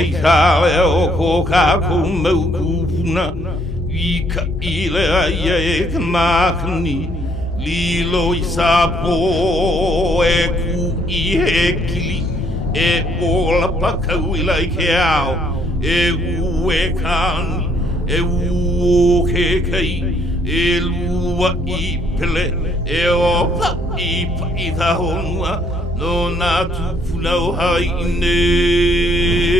hei kawe o ko kaku mauku puna I ka ile ai e ka makani Lilo I sapo e ku I he kili E ola pakau I lai ke ao E u e kani E u o ke kei E lua I pele E o pa I ta honua No nā tūpuna hai nei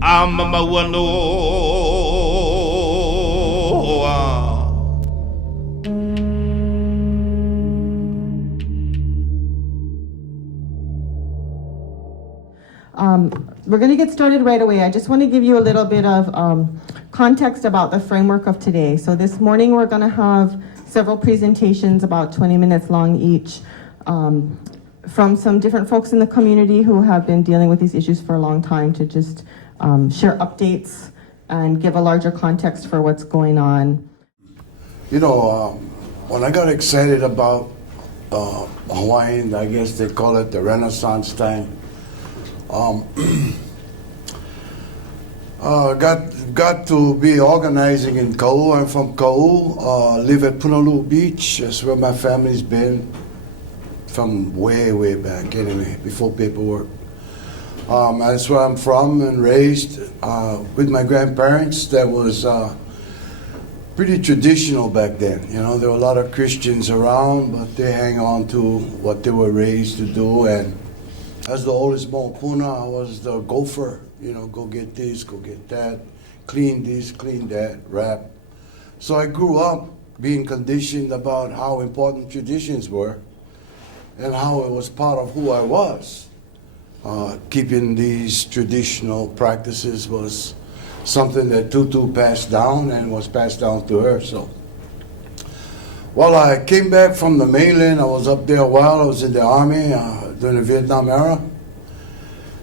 A mamaua noa We're going to get started right away. I just want to give you a little bit of context about the framework of today. So this morning we're going to have several presentations about 20 minutes long each from some different folks in the community who have been dealing with these issues for a long time to just share updates and give a larger context for what's going on. You know, when I got excited about Hawaiian, I guess they call it the Renaissance time, got to be organizing in Kapu. I'm from Kapu, live at Punaluu Beach. That's where my family's been from way, way back anyway, before paperwork. That's where I'm from and raised with my grandparents. That was pretty traditional back then. You know, there were a lot of Christians around, but they hang on to what they were raised to do. And as the oldest Mo'opuna, I was the gopher. You know, go get this, go get that, clean this, clean that, wrap. So I grew up being conditioned about how important traditions were and how it was part of who I was. Keeping these traditional practices was something that Tutu passed down and was passed down to her. So, well, I came back from the mainland. I was up there a while. I was in the army during the Vietnam era.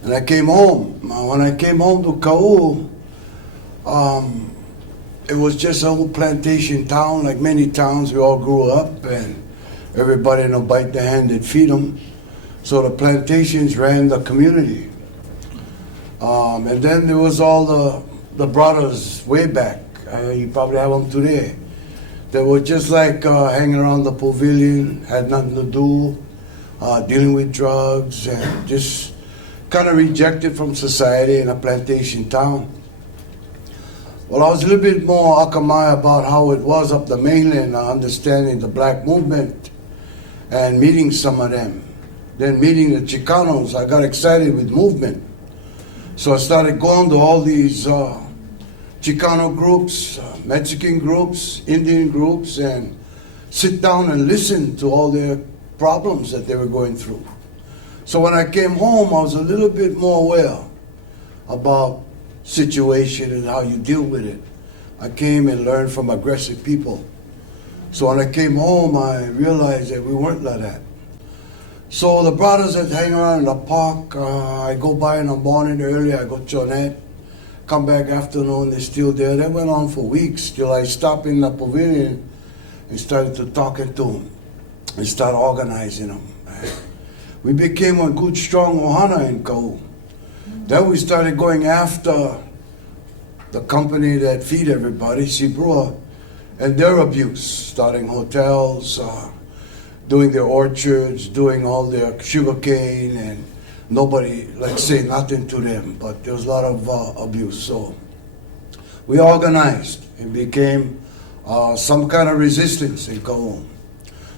And I came home. When I came home to Kapu, it was just a whole plantation town, like many towns. We all grew up, and everybody in a bite the hand that feed them. So the plantations ran the community. And then there was all the brothers way back. You probably have them today. They were just like hanging around the pavilion, had nothing to do, dealing with drugs, and just kind of rejected from society in a plantation town. Well, I was a little bit more akamai about how it was up the mainland, understanding the black movement and meeting some of them. Then meeting the Chicanos, I got excited with movement. So I started going to all these Chicano groups, Mexican groups, Indian groups, and sit down and listen to all their problems that they were going through. So when I came home, I was a little bit more aware about situation and how you deal with it. I came and learned from aggressive people. So when I came home, I realized that we weren't like that. So the brothers that hang around in the park, I go by in the morning early, I go chonette, come back afternoon, they're still there. That went on for weeks till I stopped in the pavilion and started to talking to them and start organizing them. We became a good, strong ohana in Kapu. Then we started going after the company that feed everybody, Sibrua, and their abuse, starting hotels, doing their orchards, doing all their sugarcane, and nobody, like, say nothing to them, but there was a lot of abuse. So we organized and became some kind of resistance in Kapu.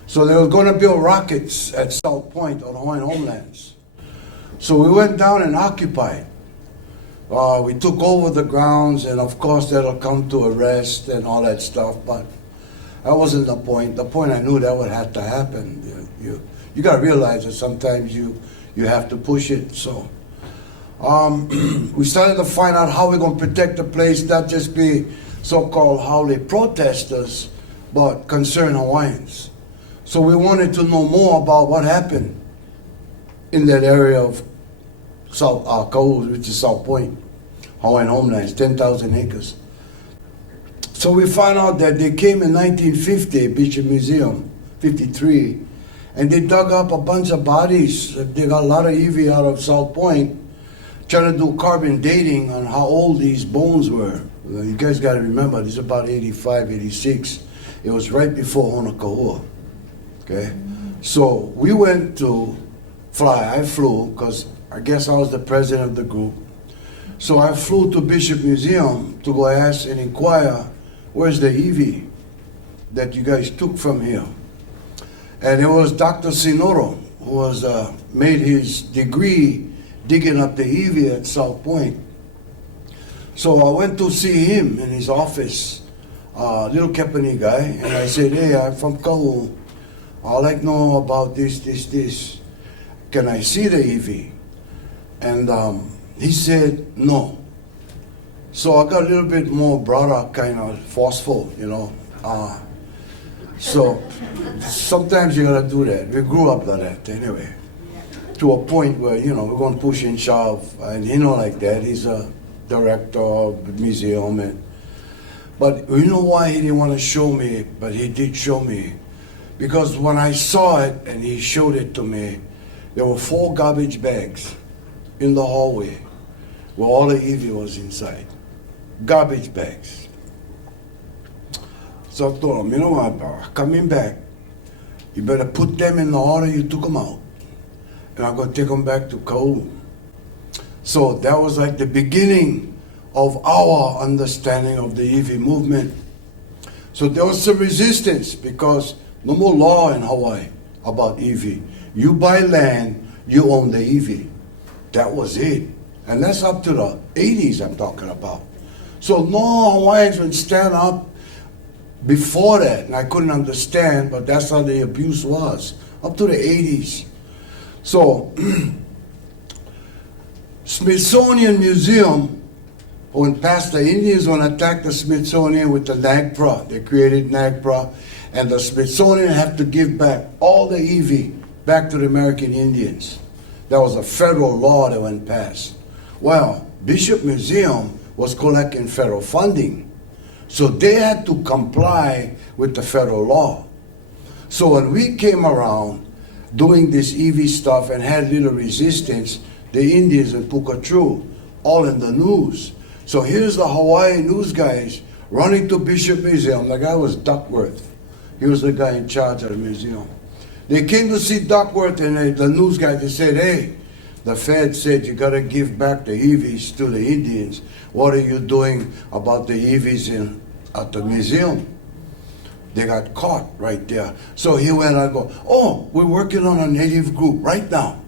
So they were going to build rockets at South Point on Hawaiian homelands. So we went down and occupied. We took over the grounds, and of course that'll come to arrest and all that stuff, but that wasn't the point. The point, I knew that would have to happen. You got to realize that sometimes you have to push it. So we started to find out how we're going to protect the place, not just be so-called haole protesters, but concerned Hawaiians. So we wanted to know more about what happened in that area of South Kapu, which is South Point, Hawaiian homelands, 10,000 acres. So we found out that they came in 1950, Bishop Museum, 53, and they dug up a bunch of bodies. They got a lot of iwi out of South Point trying to do carbon dating on how old these bones were. You guys got to remember, this is about 85, 86. It was right before Honokahua. Okay? So we went to fly. I flew, because I guess I was the president of the group. So I flew to Bishop Museum to go ask and inquire, where's the Eevee that you guys took from here? And it was Dr. Sinoro, who was made his degree digging up the Eevee at South Point. So I went to see him in his office, little Kepani guy, and I said, hey, I'm from Kapu. I'd like to know about this. Can I see the Eevee? And he said, no. So I got a little bit more broader, kind of forceful, you know. So sometimes you gotta do that. We grew up like that anyway. To a point where, you know, we're gonna push and shove, and you know, like that. He's a director of the museum, but you know why he didn't want to show me, but he did show me. Because when I saw it and he showed it to me, there were 4 garbage bags in the hallway where all the Eevee was inside. Garbage bags. So I told him, you know what, coming back, you better put them in the order you took them out. And I'm going to take them back to Kapu. So that was like the beginning of our understanding of the Eevee movement. So there was some resistance because no more law in Hawaii about Eevee. You buy land, you own the Eevee. That was it. And that's up to the 80s I'm talking about. So no Hawaiians would stand up before that, and I couldn't understand, but that's how the abuse was, up to the 80s. So, Smithsonian Museum, when past the Indians when attacked the Smithsonian with the NAGPRA, they created NAGPRA, and the Smithsonian have to give back all the Eevee back to the American Indians. That was a federal law that went past. Well, Bishop Museum was collecting federal funding, so they had to comply with the federal law. So when we came around doing this Eevee stuff and had little resistance, the Indians in Pukatru, all in the news. So here's the Hawaii news guys running to Bishop Museum. The guy was Duckworth. He was the guy in charge of the museum. They came to see Duckworth, and the news guy, they said, hey, the Fed said you got to give back the Eevees to the Indians. What are you doing about the Eevees at the museum? They got caught right there. So he went and go, oh, we're working on a native group right now.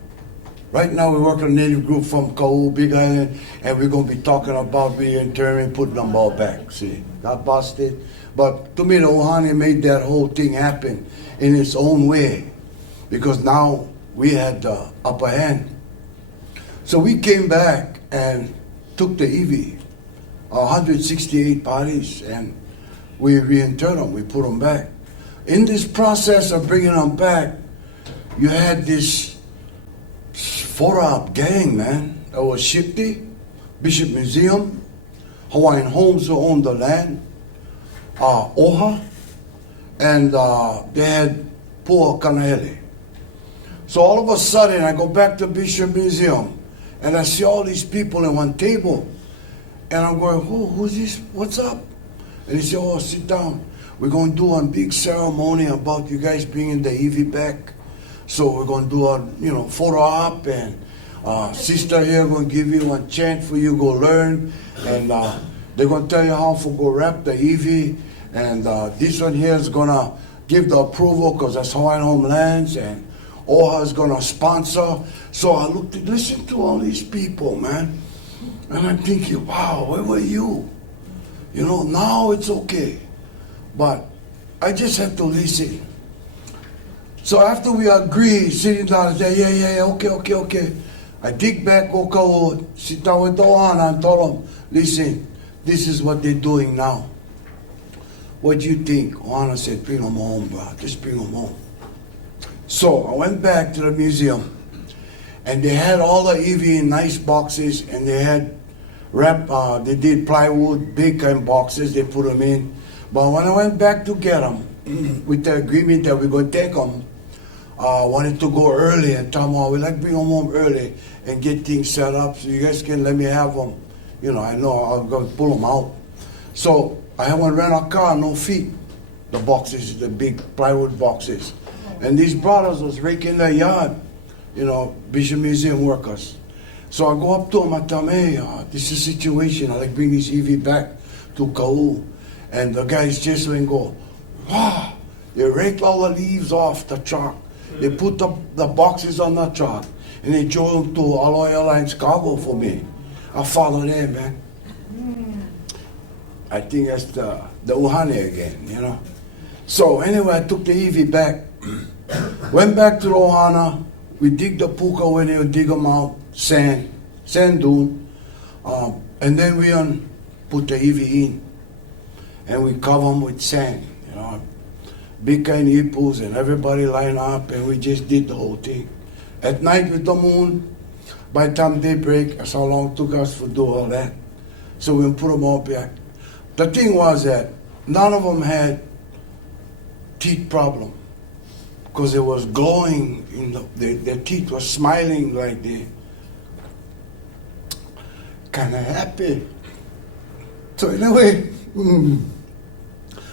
Right now we're working on a native group from Kapu, Big Island, and we're going to be talking about reinterring, putting them all back. See, got busted. But to me, the Ohana made that whole thing happen in its own way, because now we had the upper hand. So we came back and took the Eevee, 168 bodies, and we reinterred them, we put them back. In this process of bringing them back, you had this photo op gang, man. That was Shifty, Bishop Museum, Hawaiian Homes who owned the land, Oha, and they had Pua Kanahele. So all of a sudden, I go back to Bishop Museum, and I see all these people at one table, and I'm going, who's this? What's up? And he said, oh, sit down. We're going to do a big ceremony about you guys bringing the Eevee back. So we're going to do a photo op, and sister here going to give you a chant for you, go learn. And they're going to tell you how to go wrap the Eevee. And this one here is going to give the approval because that's Hawaiian Homelands. And OHA is going to sponsor. So I listen to all these people, man. And I'm thinking, wow, where were you? You know, now it's okay. But I just have to listen. So after we agree, sitting down and say, yeah, okay. I dig back, go, sit down with Ohana and told them, listen, this is what they're doing now. What do you think? Ohana said, bring them home, bro. Just bring them home. So I went back to the museum, and they had all the Eevee in nice boxes, and they had they did plywood, big kind of boxes, they put them in. But when I went back to get them, with the agreement that we're going to take them, I wanted to go early and tell them, oh, we'd like to bring them home early and get things set up so you guys can let me have them. You know, I know I'm going to pull them out. So I went rent a car, no feet. The boxes, the big plywood boxes. And these brothers was raking their yard, you know, Bishop Museum workers. So I go up to them, I tell them, hey, this is a situation. I like bring this EV back to Kapu. And the guys just went and go, wow, they raked all the leaves off the truck. They put the boxes on the truck and they drove them to Aloha Airlines cargo for me. I follow them, man. I think that's the Uhane again, you know. So anyway, I took the EV back. Went back to the Ohana. We dig the puka when they would dig them out, sand dune. And then we put the EV in. And we cover them with sand, you know. Big kind of hippos and everybody line up and we just did the whole thing. At night with the moon, by the time daybreak, that's how long it took us to do all that. So we put them all back. The thing was that none of them had teeth problem because it was glowing, their teeth were smiling like they kind of happy. So anyway,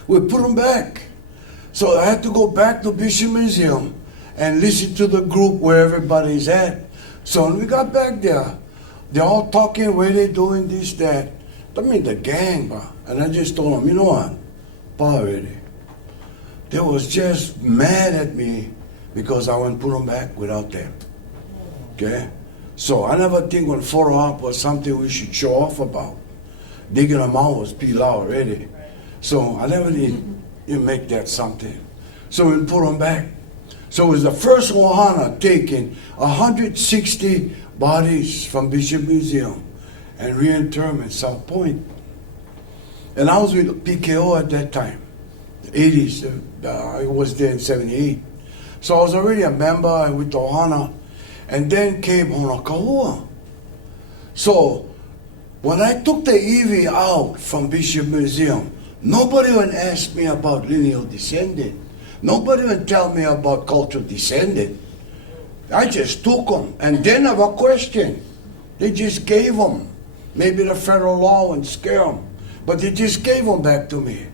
we put them back. So I had to go back to Bishop Museum and listen to the group where everybody's at. So when we got back there, they're all talking, where they doing this, that. I mean, the gang, bro. And I just told them, you know what? Already. They was just mad at me because I went put them back without them. Okay? So I never think when photo op was something we should show off about. Digging them out was peel out already. So I never did make that something. So we put them back. So it was the first Ohana taking 160 bodies from Bishop Museum and reinterred in South Point. And I was with PKO at that time, the 80s. I was there in 78. So I was already a member with the Ohana. And then came Honokahua. So when I took the EV out from Bishop Museum, nobody would ask me about lineal descendant. Nobody would tell me about cultural descendant. I just took them and didn't have a question. They just gave them. Maybe the federal law wouldn't scare them, but they just gave them back to me.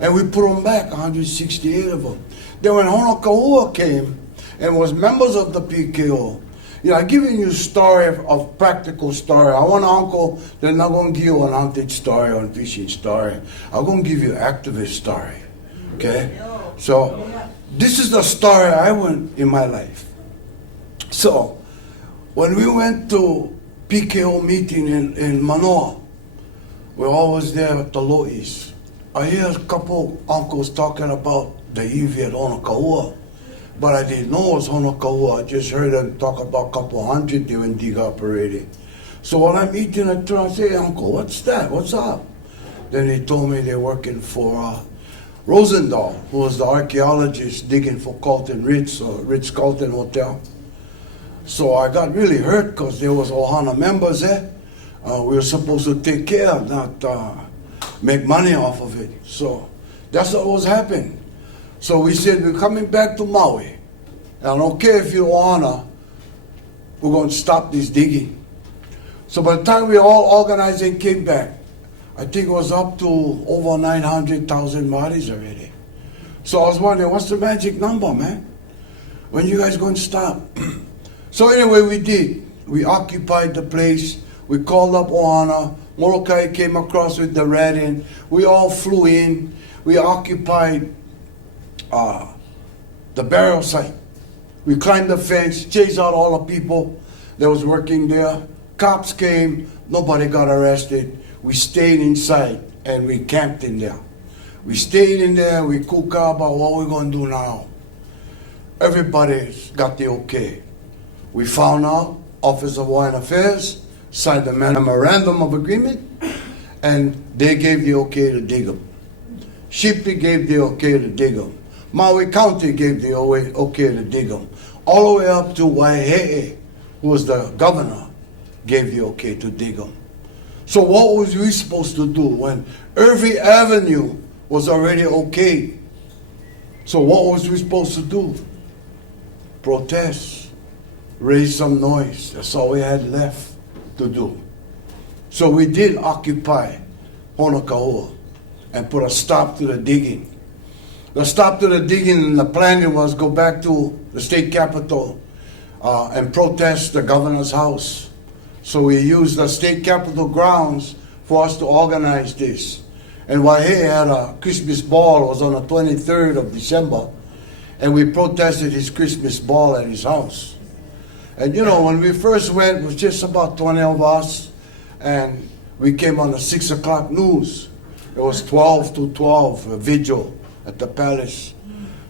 And we put them back, 168 of them. Then when Honokahua came and was members of the PKO, you know, I'm giving you a story of practical story. I want an uncle, they're not going to give you an hunting story or a fishing story. I'm going to give you an activist story, okay? So this is the story I went in my life. So when we went to PKO meeting in Manoa, we always there at the Lois. I hear a couple uncles talking about the EV at Honokahua, but I didn't know it was Honokahua. I just heard them talk about a couple hundred they were dig up already. So when I'm eating at turn, I say, Uncle, what's that? What's up? Then he told me they're working for Rosendahl, who was the archaeologist digging for Carlton Ritz, or Ritz-Carlton Hotel. So I got really hurt because there was Ohana members there. We were supposed to take care, not make money off of it. So that's what was happening. So we said, we're coming back to Maui. And I don't care if you Ohana, we're going to stop this digging. So by the time we all organized and came back, I think it was up to over 900,000 bodies already. So I was wondering, what's the magic number, man? When you guys going to stop? So anyway, we did. We occupied the place. We called up Ohana. Molokai came across with the rat in. We all flew in. We occupied the burial site. We climbed the fence, chased out all the people that was working there. Cops came. Nobody got arrested. We stayed inside and we camped in there. We stayed in there. We cooked about what we're going to do now. Everybody's got the okay. We found out Office of Hawaiian Affairs signed a memorandum of agreement, and they gave the okay to dig them. Shipley gave the okay to dig them. Maui County gave the okay to dig them. All the way up to Waihehe, who was the governor, gave the okay to dig them. So what was we supposed to do when Irving Avenue was already okay? So what was we supposed to do? Protest. raise some noise. That's all we had left to do. So we did occupy Honokahua and put a stop to the digging. The stop to the digging and the planning was go back to the state capitol and protest the governor's house. So we used the state capitol grounds for us to organize this. And Waihe had a Christmas ball. It was on the 23rd of December. And we protested his Christmas ball at his house. And you know, when we first went, it was just about 20 of us. And we came on the 6 o'clock news. It was 12 to 12, a vigil at the palace.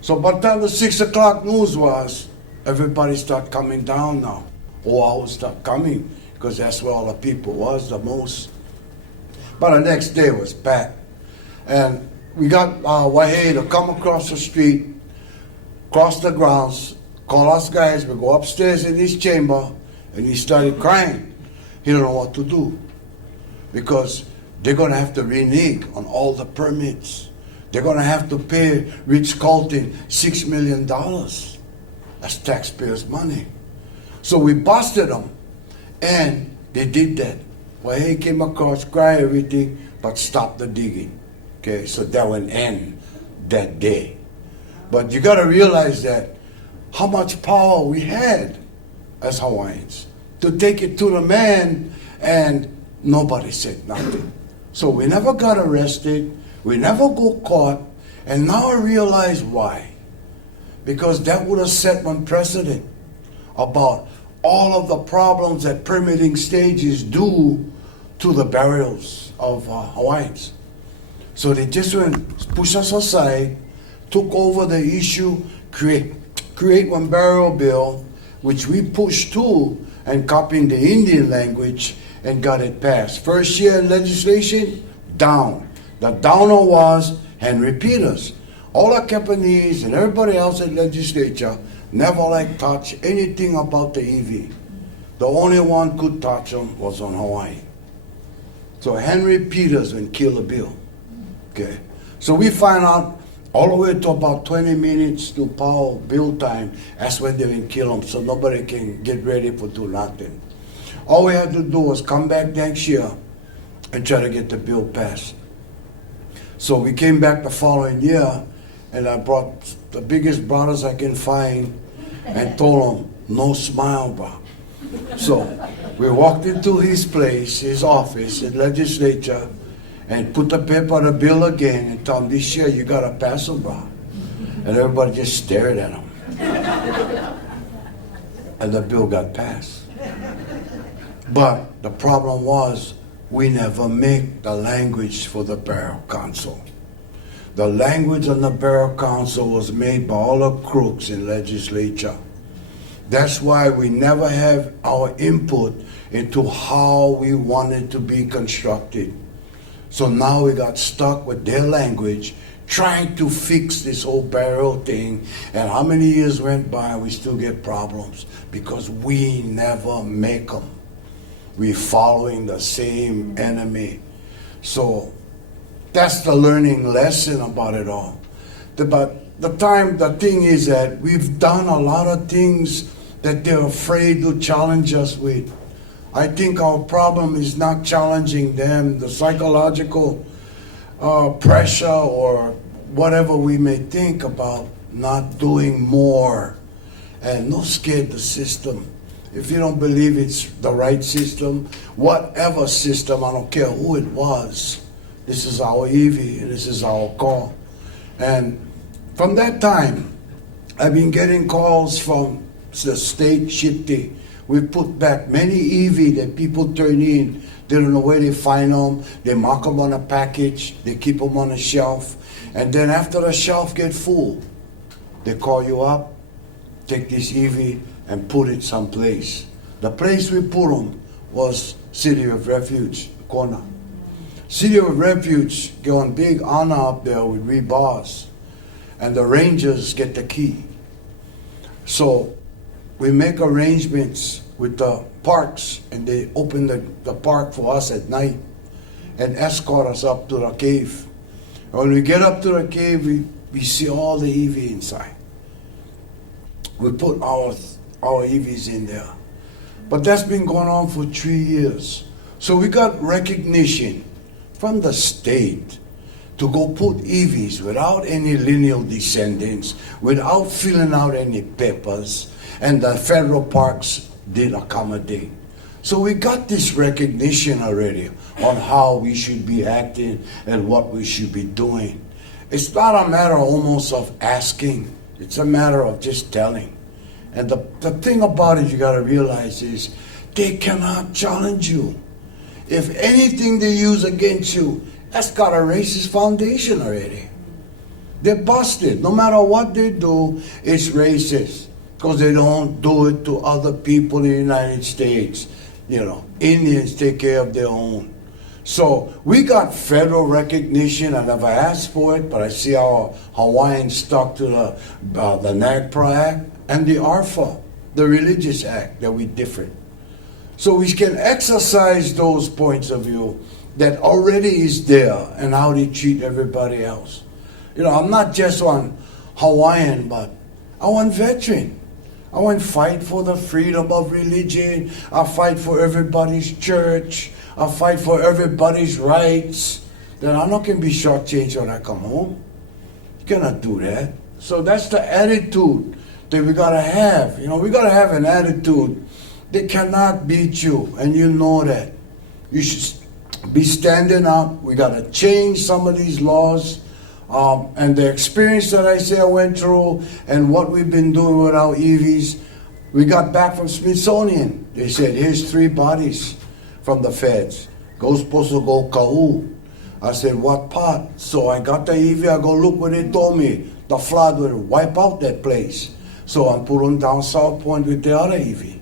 So by the time the 6 o'clock news was, everybody started coming down now. Oahu started coming, because that's where all the people was the most. But the next day was bad. And we got Waihe to come across the street, cross the grounds, call us guys. We go upstairs in his chamber, and he started crying. He don't know what to do, because they're going to have to renege on all the permits. They're going to have to pay Rich Colton $6 million. That's taxpayers' money. So we busted them, and they did that. Waihe came across, cried everything, but stopped the digging. Okay, so that would end that day. But you got to realize that how much power we had as Hawaiians to take it to the man, and nobody said nothing. So we never got arrested, we never got caught, and now I realize why. Because that would have set one precedent about all of the problems that permitting stages do to the burials of Hawaiians. So they just went, push us aside, took over the issue, create one burial bill, which we pushed too, and copied the Indian language and got it passed. First year in legislation, down. The downer was Henry Peters. All the Japanese and everybody else in legislature never touch anything about the EV. The only one could touch them was on Hawaii. So Henry Peters went kill the bill. Okay. So we find out all the way to about 20 minutes to power bill time, that's when they will kill them, so nobody can get ready for do nothing. All we had to do was come back next year and try to get the bill passed. So we came back the following year, and I brought the biggest brothers I can find and told them, no smile, bro. So we walked into his place, his office in legislature, and put the paper on the bill again and told him, this year you got to pass them, bro. And everybody just stared at him. And the bill got passed. But the problem was, we never make the language for the burial council. The language on the burial council was made by all the crooks in legislature. That's why we never have our input into how we wanted to be constructed. So now we got stuck with their language, trying to fix this whole burial thing. And how many years went by, we still get problems because we never make them. We're following the same enemy. So that's the learning lesson about it all. But the thing is that we've done a lot of things that they're afraid to challenge us with. I think our problem is not challenging them, the psychological pressure or whatever we may think about not doing more. And don't scare the system. If you don't believe it's the right system, whatever system, I don't care who it was, this is our EV and this is our call. And from that time, I've been getting calls from the state Shipti. We put back many EV that people turn in. They don't know where they find them. They mark them on a package. They keep them on a shelf. And then after the shelf get full, they call you up, take this EV and put it someplace. The place we put them was City of Refuge, Kona. City of Refuge get on big honor up there with rebars. And the rangers get the key. So we make arrangements with the parks, and they open the park for us at night and escort us up to the cave. And when we get up to the cave, we see all the EV inside. We put our our EVs in there. But that's been going on for 3 years. So we got recognition from the state to go put EVs without any lineal descendants, without filling out any papers, and the federal parks did accommodate. So we got this recognition already on how we should be acting and what we should be doing. It's not a matter almost of asking, it's a matter of just telling. And the thing about it you gotta realize is they cannot challenge you. If anything they use against you, that's got a racist foundation already. They're busted. No matter what they do, it's racist. Because they don't do it to other people in the United States. You know, Indians take care of their own. So we got federal recognition. I never asked for it, but I see our Hawaiians stuck to the NAGPRA Act and the ARFA, the Religious Act, that we different. So we can exercise those points of view that already is there and how they treat everybody else. You know, I'm not just on Hawaiian, but I want veteran. I want to fight for the freedom of religion. I fight for everybody's church. I fight for everybody's rights. Then I'm not going to be shortchanged when I come home. You cannot do that. So that's the attitude that we got to have. You know, we got to have an attitude. They cannot beat you, and you know that. You should be standing up. We got to change some of these laws. And the experience that I say I went through and what we've been doing with our EVs, we got back from Smithsonian. They said, here's 3 bodies from the feds. Supposed to go Kapu. I said, what part? So I got the EV, I go look what they told me. The flood would wipe out that place. So I'm putting down South Point with the other EV.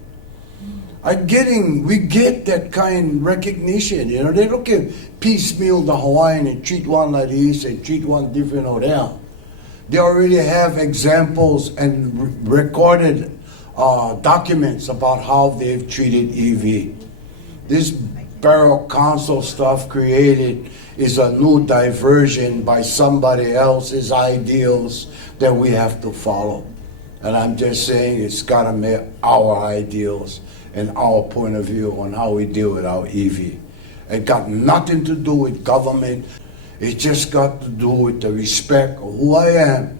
We get that kind of recognition. You know, they don't give piecemeal the Hawaiian and treat one like this and treat one different over there. They already have examples and recorded documents about how they've treated EV. This Borough Council stuff created is a new diversion by somebody else's ideals that we have to follow. And I'm just saying it's got to make our ideals and our point of view on how we deal with our EV. It got nothing to do with government. It just got to do with the respect of who I am.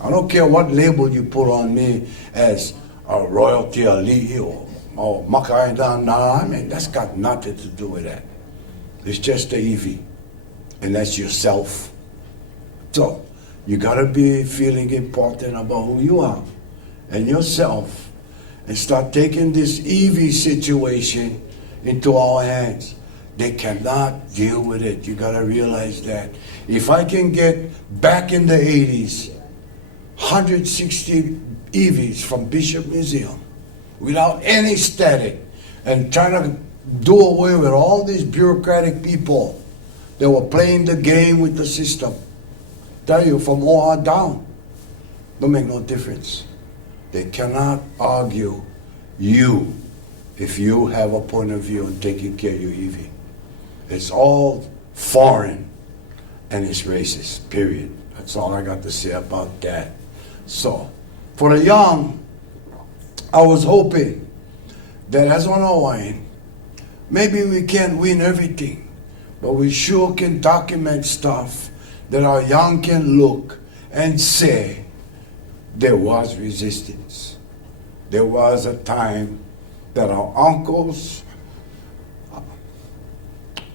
I don't care what label you put on me as a royalty, a Leo, or Makaida. Nah, I mean, that's got nothing to do with that. It's just the EV, and that's yourself. So you got to be feeling important about who you are and yourself, and start taking this EV situation into our hands. They cannot deal with it. You gotta realize that. If I can get back in the 80s, 160 EVs from Bishop Museum without any static, and trying to do away with all these bureaucratic people that were playing the game with the system. Tell you, from OR down, don't make no difference. They cannot argue you if you have a point of view on taking care of your EV. It's all foreign and it's racist, period. That's all I got to say about that. So, for the young, I was hoping that as an Hawaiian, maybe we can't win everything, but we sure can document stuff that our young can look and say, there was resistance. There was a time that our uncles,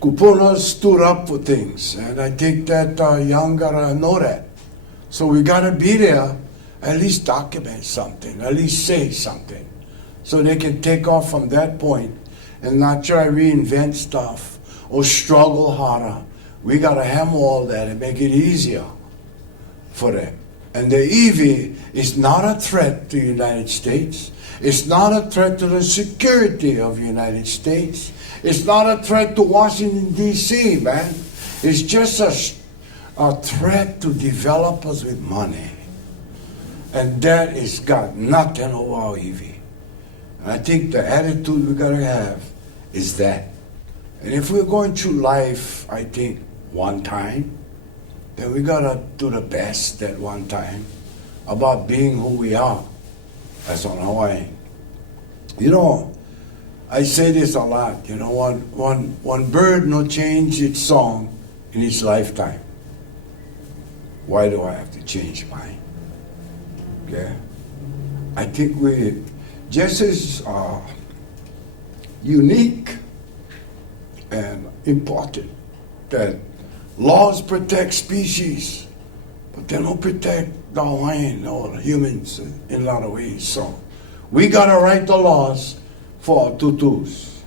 kupunas, stood up for things. And I think that our young gotta know that. So we gotta be there, at least document something, at least say something. So they can take off from that point and not try to reinvent stuff or struggle harder. We gotta hammer all that and make it easier for them. And the EV is not a threat to the United States. It's not a threat to the security of the United States. It's not a threat to Washington, D.C., man. It's just a threat to developers with money. And that has got nothing over our EV. And I think the attitude we gotta have is that. And if we're going through life, I think, one time, then we gotta do the best at one time about being who we are as an Hawaiian. You know, I say this a lot, you know, one bird no change its song in its lifetime. Why do I have to change mine? Okay? I think we just as unique and important that laws protect species, but they don't protect the Hawaiian or the humans in a lot of ways. So we gotta write the laws for our tutus,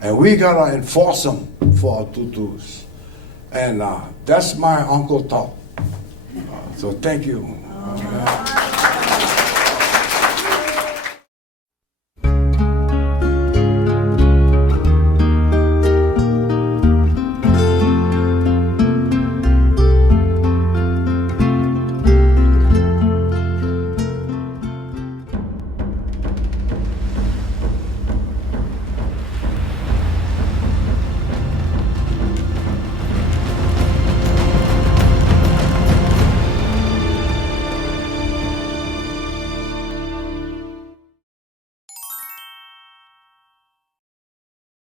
and we gotta enforce them for our tutus. And that's my Uncle Top. So thank you.